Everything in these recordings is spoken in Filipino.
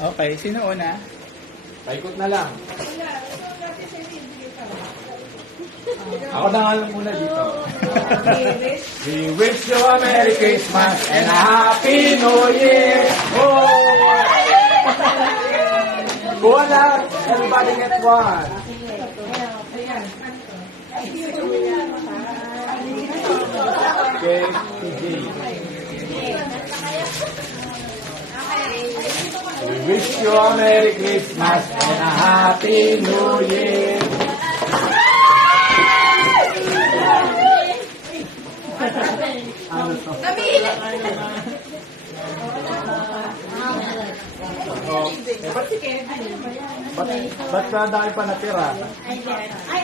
Okay, sino una? Paikot na lang. Ako na nga lang muna dito. We wish you a Merry Christmas and a Happy New Year! Oh! Buwan lang! Everybody get one! Okay, we wish you a Merry Christmas and a Happy New Year! Ba't ka dahil pa natira? Ay,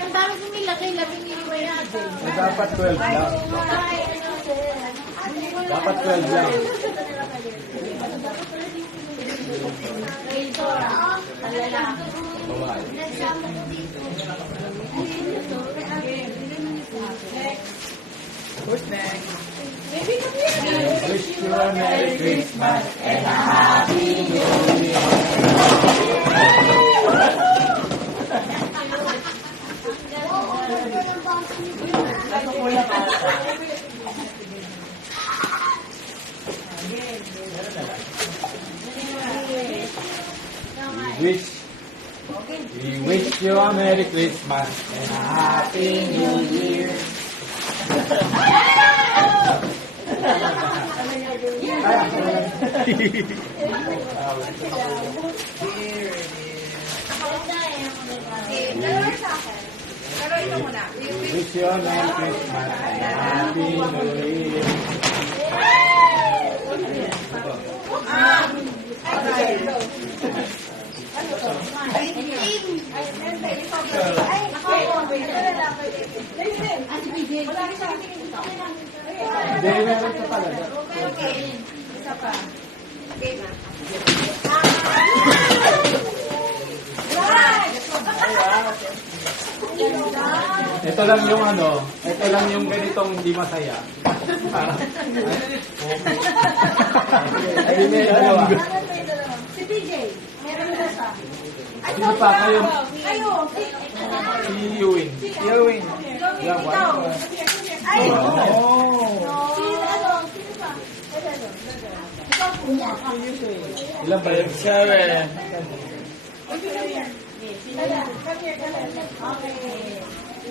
ang dami sumilagay, labing ito yan. Dapat 12 lang. Dapat 12 lang. Who's next? Wish you a Merry Christmas and a Happy New Year. We wish you a Merry Christmas and a Happy New Year. Wish you a Merry Christmas and a Happy New Year. Hindi, meron ka talaga. Isa pa. Okay na. Ito lang yung ito lang yung ganitong hindi masaya. Ay, may dalawa. Si DJ, meron na siya. Sino pa kayo? Kayo. Si Ewing. Ewing. Yeah, Ikaw. one. Ay, Oh! sino pa? Ikaw po niya. Ilan ba yun? 7.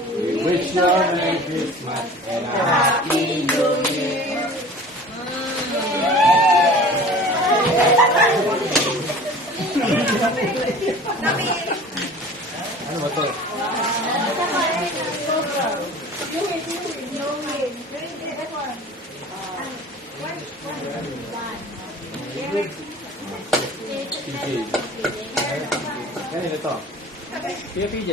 We wish you a Merry Christmas and a Happy New Year. Ano ba to? PJ. Kanina to? Kaya PJ?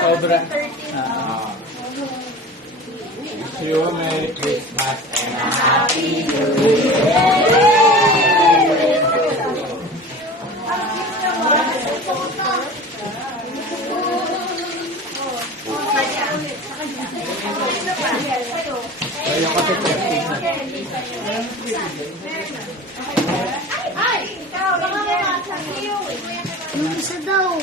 Sobra. Wish you a Merry Christmas and a Happy New Year. Ayun kasi 13 na. Ay! Ikaw! Yung isa daw.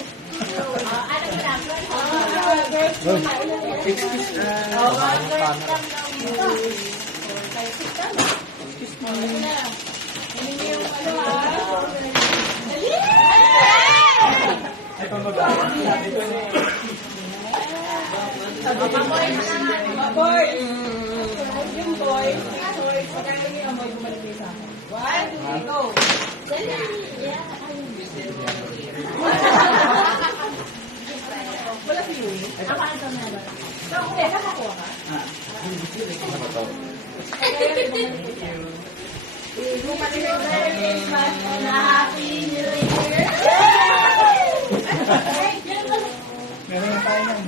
Ito mag-aaral. Ito na Boy! Yung boy, pagkakaroon niyo ang boy, bumalik niyo sa akin. 1, 2, go! Wala si Yui. Ako ito na ba? Hindi, nakakuha ka. Bumalik niyo sa Christmas and a Happy New Year! Meron na tayo nun.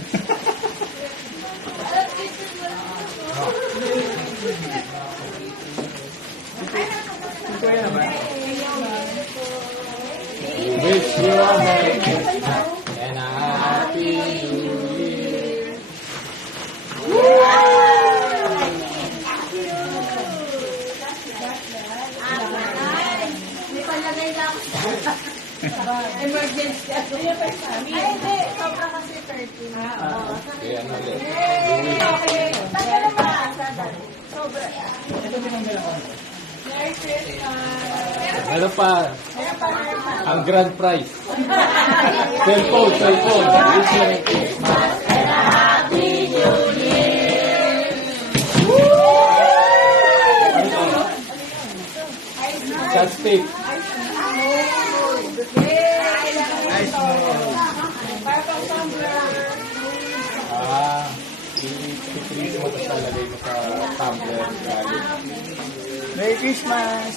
Ito yan naman. Wish you a Merry Christmas and a Happy New Year. lang. Emergency. Ano yung first time? Ay, hindi. Sobra kasi 13. Oo. Kaya ano ulit. Okay. Tagal naman. Sobra. Ito pinanggal ako. Merry Christmas. Ano pa? Ang grand prize. Cellphone. Wish you Merry Christmas. Shot stick. Nice mo. Purple tumbler. I-freeze mo tapos lalagay mo sa tumbler. Merry Christmas!